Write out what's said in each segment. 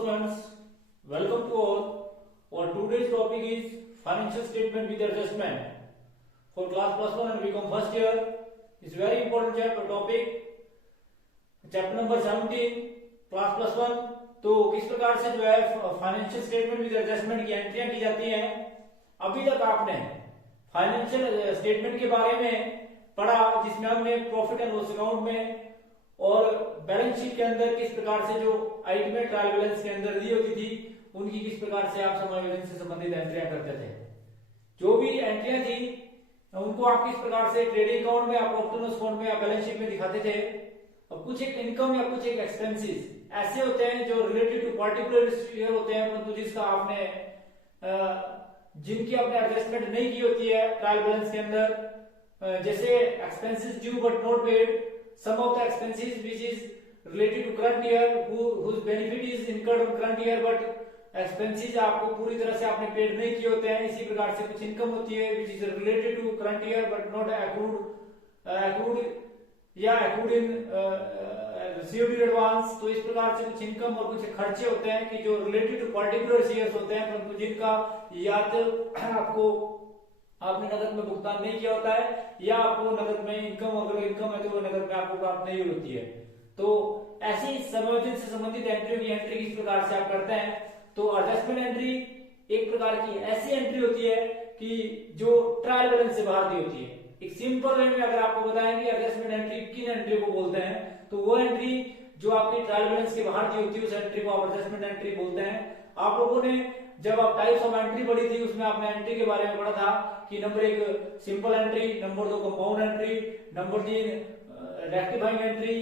students, welcome to all. Our today's topic is financial statement with adjustment for class plus 1 and become first year. It's very important chapter topic. Chapter number 17 class plus 1। तो किस प्रकार से जो है financial statement with adjustment की एंट्रियां की जाती हैं। अभी तक आपने फाइनेंशियल स्टेटमेंट के बारे में पढ़ा जिसमें हमने प्रॉफिट एंड लॉस अकाउंट में और बैलेंस शीट के अंदर किस प्रकार से जो आइटम ट्रायल बैलेंस के अंदर दी होती थी उनकी किस प्रकार से आप समायोजन से संबंधित एंट्रियां करते थे। जो भी एंट्रियां थी उनको आप किस प्रकार से ट्रेडिंग अकाउंट में या प्रॉफिट एंड लॉस अकाउंट में या बैलेंस शीट में दिखाते थे। और कुछ एक इनकम या कुछ एक एक्सपेंसेस ऐसे होते हैं जो रिलेटेड टू पर्टिकुलर ईयर होते हैं, परंतु जिसका आपने जिनकी आपने एडजस्टमेंट नहीं की होती है ट्रायल बैलेंस के अंदर, जैसे expenses due but not paid, some of the expenses which is related to current year whose benefit is incurred on current year but expenses आपको पूरी तरह से आपने पेड नहीं किए होते हैं। इसी प्रकार से कुछ इनकम होती है which is related to current year but not accrued या accrued in received in advance. तो इस प्रकार से कुछ इनकम और कुछ खर्चे होते हैं कि जो रिलेटेड टू पर्टिकुलर ईयर्स होते हैं, परंतु जिनका या तो आपको आपने नगद में भुगतान नहीं किया होता है या आपको नगद में इनकम, अगर इनकम है तो वो नगद में आपको प्राप्त नहीं होती है। तो ऐसी समायोजन से संबंधित एंट्रियों की एंट्री किस प्रकार से आप करते हैं। तो एडजस्टमेंट एंट्री एक प्रकार की ऐसी एंट्री होती है कि जो ट्रायल बैलेंस से बाहर दी होती है। एक सिंपल वे में अगर आपको बताएं कि एडजस्टमेंट एंट्री किन एंट्री को बोलते हैं, तो वो एंट्री जो आपकी ट्रायल बैलेंस के बाहर दी होती है उस एंट्री को आप एडजस्टमेंट एंट्री बोलते हैं। आप लोगों ने जब आप टाइप्स ऑफ एंट्री पढ़ी थी उसमें आपने एंट्री के बारे में पढ़ा था कि number 1 simple entry, number 2 compound entry, number 3 rectifying entry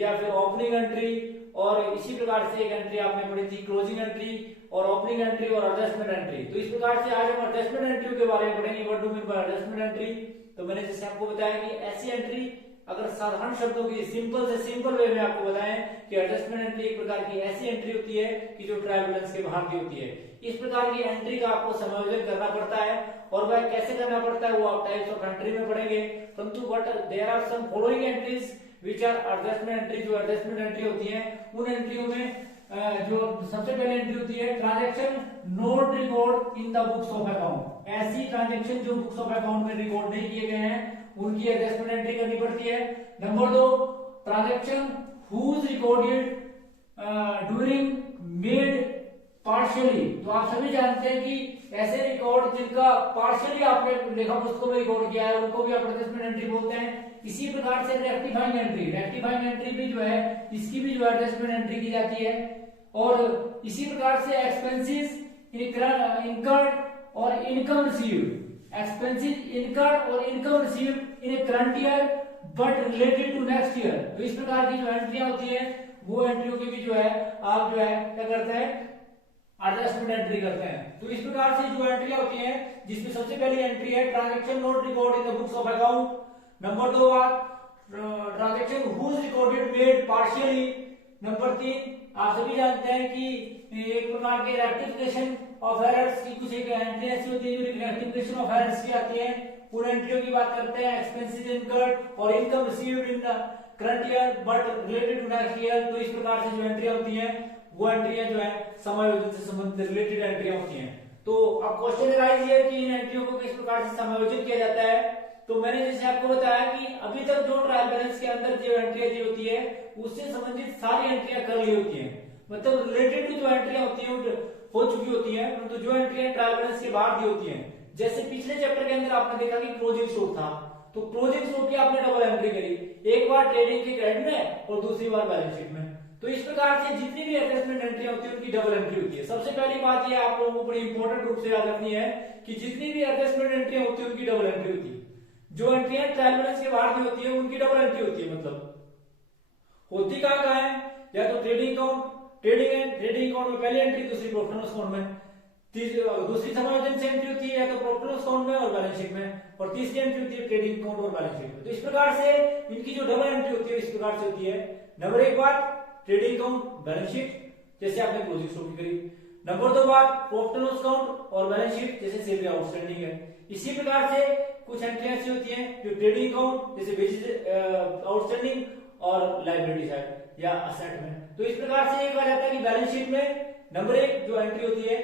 या फिर ओपनिंग एंट्री, और इसी प्रकार से एक एंट्री आपने पढ़ी थी क्लोजिंग एंट्री और ओपनिंग एंट्री और एडजस्टमेंट एंट्री। तो इस प्रकार से आज हम एडजस्टमेंट एंट्री के बारे में पढ़ेंगे। What do mean by adjustment entry. तो मैंने जैसे आपको बताया कि ऐसी एंट्री अगर साधारण शब्दों की सिंपल से सिंपल वे में आपको बताएं कि एडजस्टमेंट एंट्री एक प्रकार की ऐसी एंट्री होती है कि जो ट्रायल बैलेंस के बाहर की होती है। इस प्रकार की एंट्री का आपको समायोजन करना पड़ता है और वह कैसे करना पड़ता है वो आप टाइप्स ऑफ एंट्री में पढ़ेंगे। परंतु but there are some following entries which are adjustment entry. जो एडजस्टमेंट एंट्री होती है उन एंट्रियों में जो सबसे पहले एंट्री होती है transaction not record in the books of account. ऐसी ट्रांजैक्शन जो बुक्स ऑफ अकाउंट में रिकॉर्ड नहीं किए गए हैं उनकी एडजस्टमेंट एंट्री करनी पड़ती है। Number 2 transaction whose recorded during made partially. तो आप सभी जानते हैं कि ऐसे रिकॉर्ड जिनका पार्शियली आपने लेखा पुस्तकों में रिकॉर्ड किया है उनको भी आप एडजस्टमेंट एंट्री बोलते हैं। इसी प्रकार से रेक्टिफाइंग एंट्री, रेक्टिफाइंग एंट्री भी जो है इसकी भी जो एडजस्टमेंट एंट्री की जाती है। और इसी प्रकार से एक्सपेंसेस इनकर्ड और इनकम रिसीव्ड, एक्सपेंसेस इनकर्ड और income received in a current year but related to next year. तो इस प्रकार की जो एंट्रियां होती है वो एंट्रियों की भी जो है आप जो है क्या करते हैं एडजस्टमेंट एंट्री करते हैं। तो इस प्रकार से जो एंट्रियां होती हैं जिसमें सबसे पहली एंट्री है transaction not record in the books of account. Number 2 transaction whose recorded made partially. Number 3 आप सभी जानते हैं कि एक प्रकार के रेक्टिफिकेशन ऑफ एरर्स की कुछ एक एंट्री ऐसी होती है जो रेक्टिफिकेशन ऑफ एरर्स की आती है। उन एंट्रियों की बात करते हैं एक्सपेंसेस इनकर्ड और income received in the current year but related to next year. तो इस प्रकार से जो एंट्रियां होती हैं वो एंट्रियां जो है समायोजन से संबंधित रिलेटेड एंट्रियां होती हैं। तो अब क्वेश्चन राइज है कि इन एंट्रियों को किस प्रकार से समायोजन किया जाता है। तो मैंने जैसे आपको बताया कि अभी तक जो ट्रायल बैलेंस के अंदर जो एंट्रियां दी होती है उससे संबंधित सारी एंट्रियां कर ली होती हैं, मतलब रिलेटेड टू जो एंट्रियां होती है हो चुकी होती है, परंतु जो एंट्रियां ट्रायल बैलेंस के बाहर दी होती हैं। जैसे पिछले चैप्टर के अंदर आपने देखा कि क्लोजिंग स्टॉक था, तो क्लोजिंग स्टॉक की आपने डबल एंट्री करी, एक बार ट्रेडिंग के क्रेडिट में और दूसरी बार बैलेंस शीट में। तो इस प्रकार से जितनी भी एडजस्टमेंट एंट्रियां होती है उनकी डबल एंट्री होती है। सबसे पहली बात यह आप लोगों को बड़ी इंपॉर्टेंट रूप से याद रखनी है कि जितनी भी एडजस्टमेंट एंट्रियां होती है उनकी डबल एंट्री होती है। जो एंट्रियां ट्रायल बैलेंस के बाहर की होती है उनकी डबल एंट्री होती है। मतलब होती कहां है, या तो ट्रेडिंग अकाउंट, ट्रेडिंग अकाउंट में पहली एंट्री, दूसरी प्रॉफिट एंड लॉस अकाउंट में, दूसरी समायोजन से एंट्री होती है या तो प्रॉफिट एंड लॉस अकाउंट में और बैलेंस शीट में, और तीसरी एंट्री होती है ट्रेडिंग अकाउंट और बैलेंस शीट में। तो इस प्रकार से इनकी जो डबल एंट्री होती है इस प्रकार से होती है। नंबर 1 बात ट्रेडिंग अकाउंट बैलेंस शीट जैसे आपने क्लोजिंग स्टॉक की करी। नंबर 2 बात प्रॉफिट एंड लॉस अकाउंट और बैलेंस शीट जैसे सेल आउटस्टैंडिंग है। इसी प्रकार से कुछ एंट्रियां ऐसी होती हैं जो ट्रेडिंग अकाउंट जैसे वेजेस आउटस्टैंडिंग और लायबिलिटी साइड या असेट में। तो इस प्रकार से ये कहा जाता है कि बैलेंस शीट में नंबर 1 जो एंट्री होती है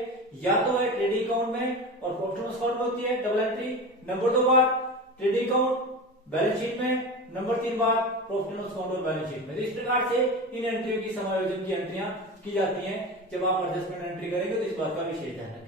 या तो है ट्रेडिंग अकाउंट में और प्रॉफिट लॉस अकाउंट में होती है डबल एंट्री। नंबर 2 बात ट्रेडिंग अकाउंट बैलेंस शीट में। नंबर 3 बात प्रॉफिट लॉस अकाउंट और बैलेंस शीट में। तो इस प्रकार से इन एंट्रियों की समायोजन की एंट्रियां की जाती हैं। जब आप एडजस्टमेंट एंट्री करेंगे तो इस बात का विशेष ध्यान रखें।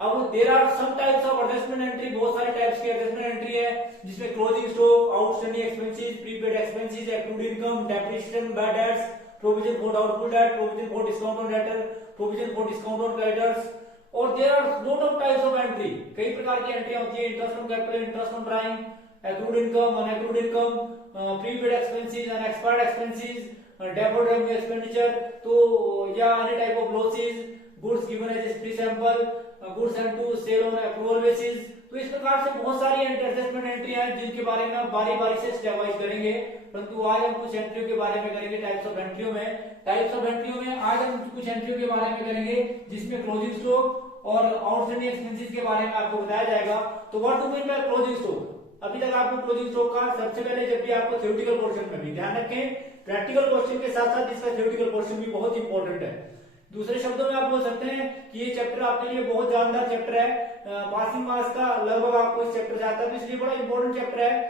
अब there are some types of adjustment entry, बहुत सारे टाइप्स की एडजस्टमेंट एंट्री है जिसमें closing stock, outstanding expenses, prepaid expenses, accrued income, depreciation, bad debts, provision for doubtful debt, provision for discount on debtor, provision for discount on creditors. और there are lot of types of entry, कई प्रकार की एंट्रियां होती है। Interest on capital, interest on drawing, accrued income, unaccrued income, prepaid expenses, unexpired expenses, deferred revenue expenditure, तो या any type of losses, goods given as free sample, goods and to sell on approval basis. तो इस प्रकार से बहुत सारी adjustment entry हैं जिनके बारे में बारी बारी से स्टेप वाइज करेंगे, परंतु आज हम कुछ एंट्रियों के बारे में करेंगे टाइप्स ऑफ एंट्रियों में आज हम कुछ एंट्रियों के बारे में करेंगे जिसमें क्लोजिंग स्टॉक और आउटस्टैंडिंग एक्सपेंसेस के बारे में आपको बताया जाएगा। तो what do mean by closing stock? अभी तक आपको क्लोजिंग स्टॉक का सबसे पहले जब भी आपको थ्योरेटिकल पोर्शन में भी ध्यान रखें, प्रैक्टिकल क्वेश्चन के साथ साथ इसका थ्योरेटिकल पोर्शन भी बहुत इंपॉर्टेंट है। दूसरे शब्दों में आप बोल सकते हैं कि ये चैप्टर आपके लिए बहुत जानदार चैप्टर है, पासिंग मार्क्स का लगभग आपको इस चैप्टर से आता है, तो इसलिए बड़ा इंपॉर्टेंट चैप्टर है।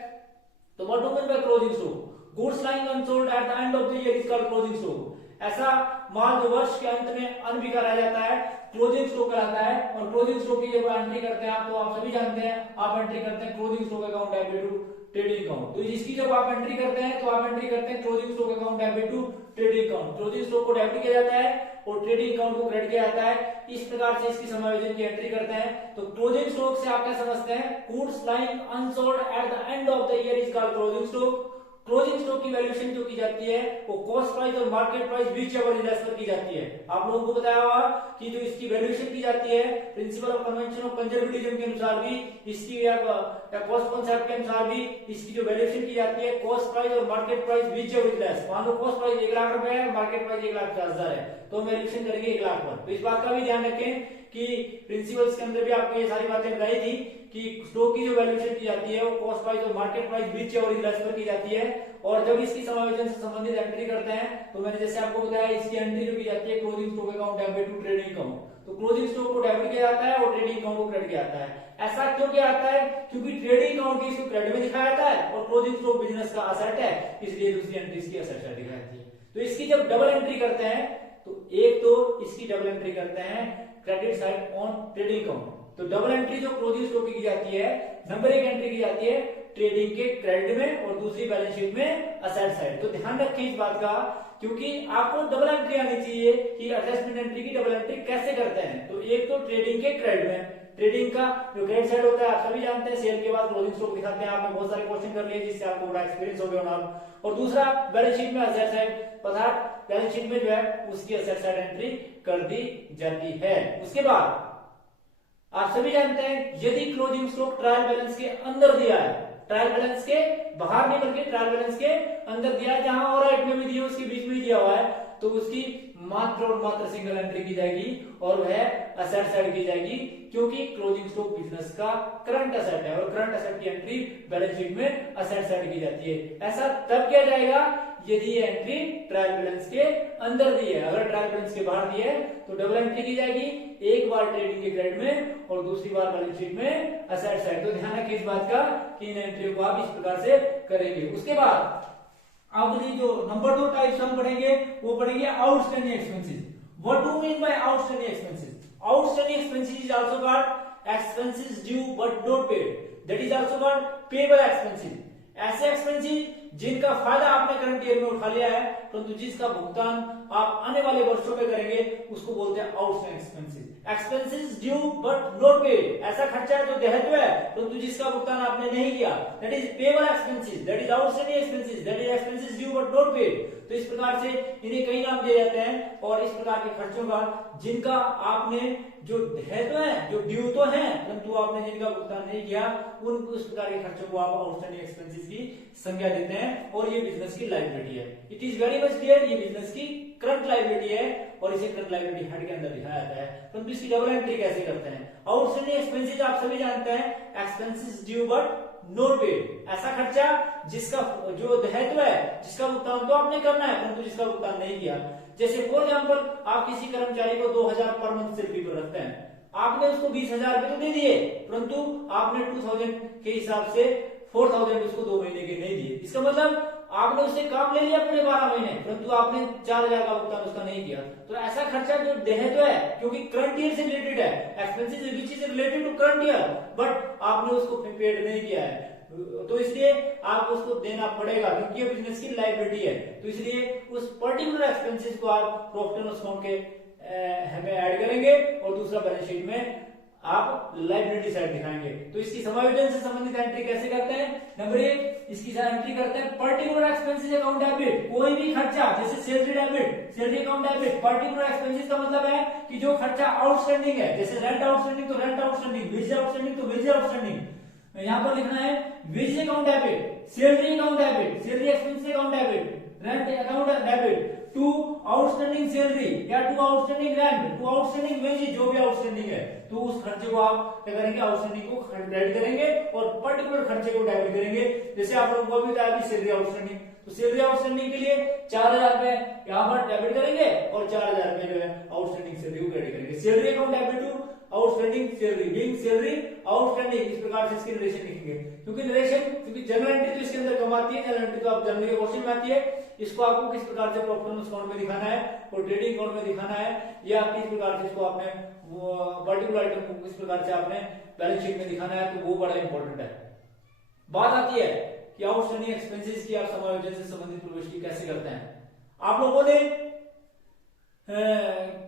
तो what do mean by closing stock? Goods lying unsold at the end of the year is called closing stock. ऐसा माल जो वर्ष के अंत में अनबिका रह जाता है क्लोजिंग स्टॉक कहलाता है। और क्लोजिंग स्टॉक की जब एंट्री करते हैं आप, तो आप सभी जानते हैं, आप एंट्री करते हैं closing stock account debit to trading account. तो इसकी जब आप एंट्री करते हैं तो आप एंट्री करते हैं closing stock account debit to trading account. Closing stock को डेबिट किया जाता है और ट्रेडिंग अकाउंट को क्रेडिट किया जाता है। इस प्रकार से इसकी समायोजन की एंट्री करते हैं। तो क्लोजिंग स्टॉक से आप क्या समझते हैं? Goods lying unsold at the end of the year is called closing stock. Closing stock की वैल्यूएशन जो की जाती है वो कॉस्ट प्राइस और market price beach ever is less पर की जाती है। आप लोगों को बताया होगा कि जो इसकी वैल्यूएशन की जाती है principle of convention of conservatism के अनुसार भी, इसकी या कॉस्ट कॉन्सेप्ट के अनुसार भी इसकी जो वैल्यूएशन की जाती है कॉस्ट प्राइस और market price beach ever is less. मान लो कॉस्ट प्राइस 1 लाख रुपए है, मार्केट प्राइस 1,50,000 है, तो हम वैल्यूएशन करेंगे 1 लाख पर। तो इस बात का भी ध्यान रखें कि प्रिंसिपल्स के अंदर भी आपको ये सारी बातें बताई थी कि स्टॉक की जो वैल्यूएशन की जाती है वो कॉस्ट प्राइस और market price beach ever is less पर की जाती है। और जब इसकी समायोजन से संबंधित एंट्री करते हैं तो मैंने जैसे आपको बताया इसकी एंट्री जो की जाती है closing stock account debit to trading account. तो क्लोजिंग स्टॉक को डेबिट किया जाता है और ट्रेडिंग अकाउंट को क्रेडिट किया जाता है। ऐसा क्यों किया जाता है? क्योंकि ट्रेडिंग अकाउंट की इसको क्रेडिट में दिखाया जाता है और क्लोजिंग स्टॉक बिजनेस का असेट है, इसलिए दूसरी एंट्री इसकी असेट साइड दिखाई जाती है। तो इसकी जब डबल एंट्री करते हैं तो एक तो इसकी डबल एंट्री करते हैं credit side on trading account. तो डबल एंट्री जो क्लोजिंग स्टॉक की जाती है, नंबर 1 एंट्री की जाती है ट्रेडिंग के क्रेडिट में और दूसरी बैलेंस शीट में असेट साइड। तो ध्यान रखें इस बात का, क्योंकि आपको डबल एंट्री आनी चाहिए कि एडजस्टमेंट एंट्री की डबल एंट्री कैसे करते हैं। तो एक तो ट्रेडिंग के क्रेडिट में, ट्रेडिंग का जो क्रेडिट साइड होता है आप सभी जानते हैं, सेल के बाद क्लोजिंग स्टॉक दिखाते हैं, आपने बहुत सारे क्वेश्चन कर लिए जिससे आपको बड़ा एक्सपीरियंस हो गया होगा। और दूसरा बैलेंस शीट में असेट साइड, पदार्थ बैलेंस शीट में जो है उसकी असेट साइड एंट्री कर दी जाती है। उसके बाद आप सभी जानते हैं यदि क्लोजिंग स्टॉक ट्रायल बैलेंस के अंदर दिया है, ट्रायल बैलेंस के बाहर नहीं बल्कि ट्रायल बैलेंस के अंदर दिया है, जहां और राइट में भी दिया उसके बीच में दिया हुआ है, तो उसकी मात्र और मात्र सिंगल एंट्री की जाएगी और वह असेट साइड की जाएगी, क्योंकि क्लोजिंग स्टॉक बिजनेस का करंट असेट है और करंट असेट की एंट्री बैलेंस शीट में असेट साइड की जाती है। ऐसा तब किया जाएगा यदि ये एंट्री ट्रायल बैलेंस के अंदर दी है। अगर ट्रायल बैलेंस के बाहर दी है तो डबल एंट्री की जाएगी, एक बार ट्रेडिंग के क्रेडिट में और दूसरी बार बैलेंस शीट में असेट साइड। तो ध्यान रखिए इस बात का कि इन एंट्री को आप इस प्रकार से करेंगे। उसके बाद अब जो नंबर 2 टाइप्स हम पढ़ेंगे वो पढ़ेंगे outstanding expenses. What do mean by outstanding expenses? Outstanding expenses is also called expenses due but not paid, that is also called payable expenses. ऐसे एक्सपेंसेस जिनका फायदा आपने करंट ईयर में उठा लिया है परंतु जिसका भुगतान आप आने वाले वर्षों में करेंगे उसको बोलते हैं outstanding expenses. Expenses due but not paid, ऐसा खर्चा है जो देयत्व है परंतु जिसका भुगतान आपने नहीं किया, that is payable expenses, that is outstanding expenses, that is expenses due but not paid. तो इस प्रकार से इन्हें कई नाम दिए जाते हैं और इस प्रकार के खर्चों का जिनका आपने जो देयत्व है, जो ड्यू तो है परंतु आपने जिनका भुगतान नहीं किया, उन उस प्रकार के खर्चों को आप आउटस्टैंडिंग एक्सपेंसेस की संज्ञा देते हैं और ये बिजनेस की लायबिलिटी है। It is very much clear, ये बिजनेस की करंट लायबिलिटी है और इसे करंट लायबिलिटी हेड के अंदर दिखाया जाता है। परंतु इसकी डबल एंट्री कैसे करते हैं? आउटस्टैंडिंग एक्सपेंसेस आप सभी जानते हैं expenses due but not paid, ऐसा खर्चा जिसका जो देयत्व है, जिसका भुगतान तो आपने करना है परंतु जिसका भुगतान नहीं किया। जैसे फॉर एग्जाम्पल आप किसी कर्मचारी को 2000 पर मंथ सैलरी पर रखते हैं, आपने उसको 20,000 रुपए तो दे दिए, परंतु आपने 2000 के हिसाब से 4000 उसको 2 महीने के नहीं दिए। इसका मतलब आपने उससे काम ले लिया पूरे 12 महीने, परंतु आपने 4000 का भुगतान उसका नहीं किया। तो ऐसा खर्चा जो देने तो है, क्योंकि करंट ईयर से रिलेटेड है, expenses which is related to current year, but आपने उसको पेड नहीं किया है, तो इसलिए आपको उसको देना पड़ेगा, क्योंकि ये बिजनेस की लायबिलिटी है। तो इसलिए उस पर्टिकुलर एक्सपेंसेस को आप प्रॉफिट एंड लॉस अकाउंट के हमें ऐड करेंगे और दूसरा बैलेंस शीट में आप लायबिलिटी साइड दिखाएंगे। तो इसकी समायोजन से संबंधित एंट्री कैसे करते हैं? नंबर 1 इसकी एंट्री करते हैं पर्टिकुलर एक्सपेंसेस अकाउंट डेबिट। कोई भी खर्चा जैसे salary debit, salary account debit. Particular expenses का मतलब है कि जो खर्चा आउटस्टैंडिंग है, जैसे रेंट आउटस्टैंडिंग तो रेंट आउटस्टैंडिंग, वेज आउटस्टैंडिंग तो वेज आउटस्टैंडिंग। यहां पर लिखना है wage account debit, salary account debit, salary expense account debit, rent account debit to outstanding salary या to outstanding rent, to outstanding wages, जो भी आउटस्टैंडिंग है, तो उस खर्चे को आप क्या करेंगे? आउटस्टैंडिंग को क्रेडिट करेंगे और पर्टिकुलर खर्चे को डेबिट करेंगे। जैसे आप लोगों को भी बताया कि सैलरी आउटस्टैंडिंग, तो सैलरी आउटस्टैंडिंग के लिए 4000 रुपए यहाँ पर डेबिट करेंगे और 4000 रुपए जो है आउटस्टैंडिंग सैलरी को क्रेडिट करेंगे। Salary account debit to outstanding salary, being salary outstanding, इस प्रकार से इसकी नरेशन लिखेंगे। क्योंकि नरेशन, क्योंकि जनरल एंट्री तो इसके अंदर कम आती है, जनरल एंट्री तो आप जनरल के क्वेश्चन में आती है, इसको आपको किस प्रकार से प्रॉफिट एंड लॉस अकाउंट में दिखाना है और ट्रेडिंग अकाउंट में दिखाना है, या किस प्रकार से इसको आपने पर्टिकुलर आइटम को किस प्रकार से आपने बैलेंस शीट में दिखाना है, तो वो बड़ा इंपॉर्टेंट है। बात आती है कि आउटस्टैंडिंग एक्सपेंसेस की आप समायोजन से संबंधित प्रविष्टि कैसे करते हैं। आप लोगों ने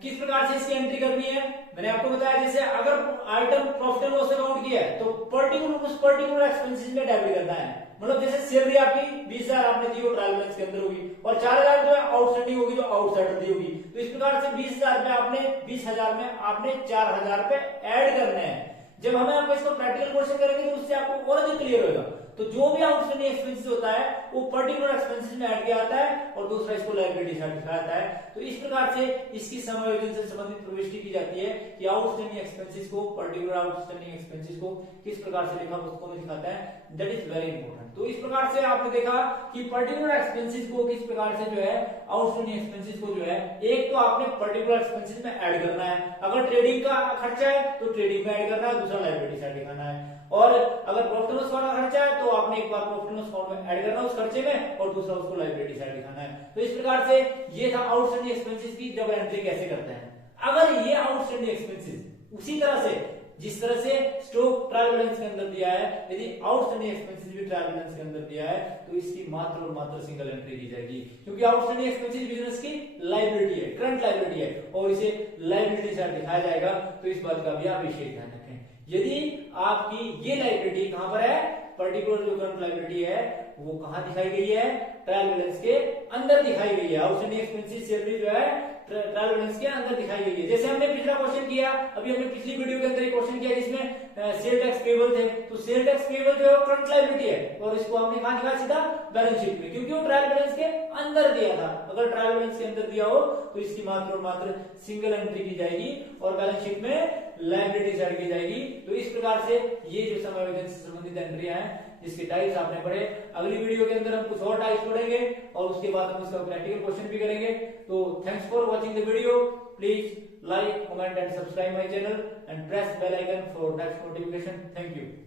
किस प्रकार से इसकी एंट्री करनी है मैंने आपको बताया। जैसे अगर item profit and loss account की है तो उस पर्टिकुलर एक्सपेंसेस में डेबिट करना है। मतलब जैसे सैलरी आपकी 20,000 आपने दी वो ट्रायल बैलेंस के अंदर होगी और 4000 जो है आउटस्टैंडिंग होगी, जो आउटसाइडर दी होगी। तो इस प्रकार से 20,000 रुपए आपने 20,000 में आपने 4000 रुपए ऐड करने हैं। जब हमें आपको इसको प्रैक्टिकल क्वेश्चन करेंगे तो उससे आपको और अधिक क्लियर होगा। तो जो भी आउटस्टैंडिंग एक्सपेंसेस होता है वो पर्टिकुलर एक्सपेंसेस में ऐड किया जाता है और दूसरा इसको लायबिलिटी साइड दिखाया जाता है। तो इस प्रकार से इसकी समायोजन से संबंधित प्रविष्टि की जाती है कि आउटस्टैंडिंग एक्सपेंसेस को, पर्टिकुलर आउटस्टैंडिंग एक्सपेंसेस को किस प्रकार से लेखा पुस्तकों में दिखाता है, दैट इज वेरी इंपॉर्टेंट। तो इस प्रकार से आपने देखा कि पर्टिकुलर एक्सपेंसेस को किस प्रकार से जो है आउटस्टैंडिंग एक्सपेंसेस को जो है, एक तो आपने पर्टिकुलर एक्सपेंसेस में ऐड करना है। अगर ट्रेडिंग का खर्चा है तो ट्रेडिंग में ऐड करना है, दूसरा लायबिलिटी साइड दिखाना है। और अगर प्रॉफिट एंड लॉस वाला खर्चा है तो आपने एक बार प्रॉफिट एंड लॉस अकाउंट में ऐड करना है उस खर्चे में और दूसरा उसको लायबिलिटी साइड दिखाना है। तो इस प्रकार से ये था आउटस्टैंडिंग एक्सपेंसेस की डबल एंट्री कैसे करते हैं। अगर ये आउटस्टैंडिंग एक्सपेंसेस उसी तरह से जिस तरह से स्टॉक ट्रायल बैलेंस के अंदर दिया है, यदि आउटस्टैंडिंग एक्सपेंसेस भी ट्रायल बैलेंस के अंदर दिया है तो इसकी मात्र और मात्र सिंगल एंट्री की जाएगी, क्योंकि आउटस्टैंडिंग एक्सपेंसेस बिजनेस की लायबिलिटी है, करंट लायबिलिटी है और इसे लायबिलिटी साइड दिखाया जाएगा। तो इस बात का भी आप विशेष ध्यान रखें। यदि आपकी ये लायबिलिटी कहां पर है, पर्टिकुलर जो करंट लायबिलिटी है वो कहां दिखाई गई है, ट्रायल बैलेंस के अंदर दिखाई गई है। आउटस्टैंडिंग एक्सपेंसेस सैलरी जो है ट्रायल बैलेंस के अंदर दिखाई गई है। जैसे हमने पिछला क्वेश्चन किया, अभी हमने पिछली वीडियो के अंदर एक क्वेश्चन किया जिसमें सेल टैक्स पेबल थे, तो सेल टैक्स पेबल जो है वो करंट लायबिलिटी है और इसको हमने कहां दिखाया, सीधा बैलेंस शीट में, क्योंकि वो ट्रायल बैलेंस के अंदर दिया था। अगर ट्रायल बैलेंस के अंदर दिया हो तो इसकी मात्र और मात्र सिंगल एंट्री की जाएगी और बैलेंस शीट में लायबिलिटी साइड की जाएगी। तो इस प्रकार से ये जो समायोजन से संबंधित एंट्रियां हैं जिसके टाइप्स आपने पढ़े, अगली वीडियो के अंदर हम कुछ और टाइप्स पढ़ेंगे और उसके बाद हम उसका प्रैक्टिकल क्वेश्चन भी करेंगे। तो thanks for watching the video. Please like, comment and subscribe my channel and press bell icon for next notification. Thank you.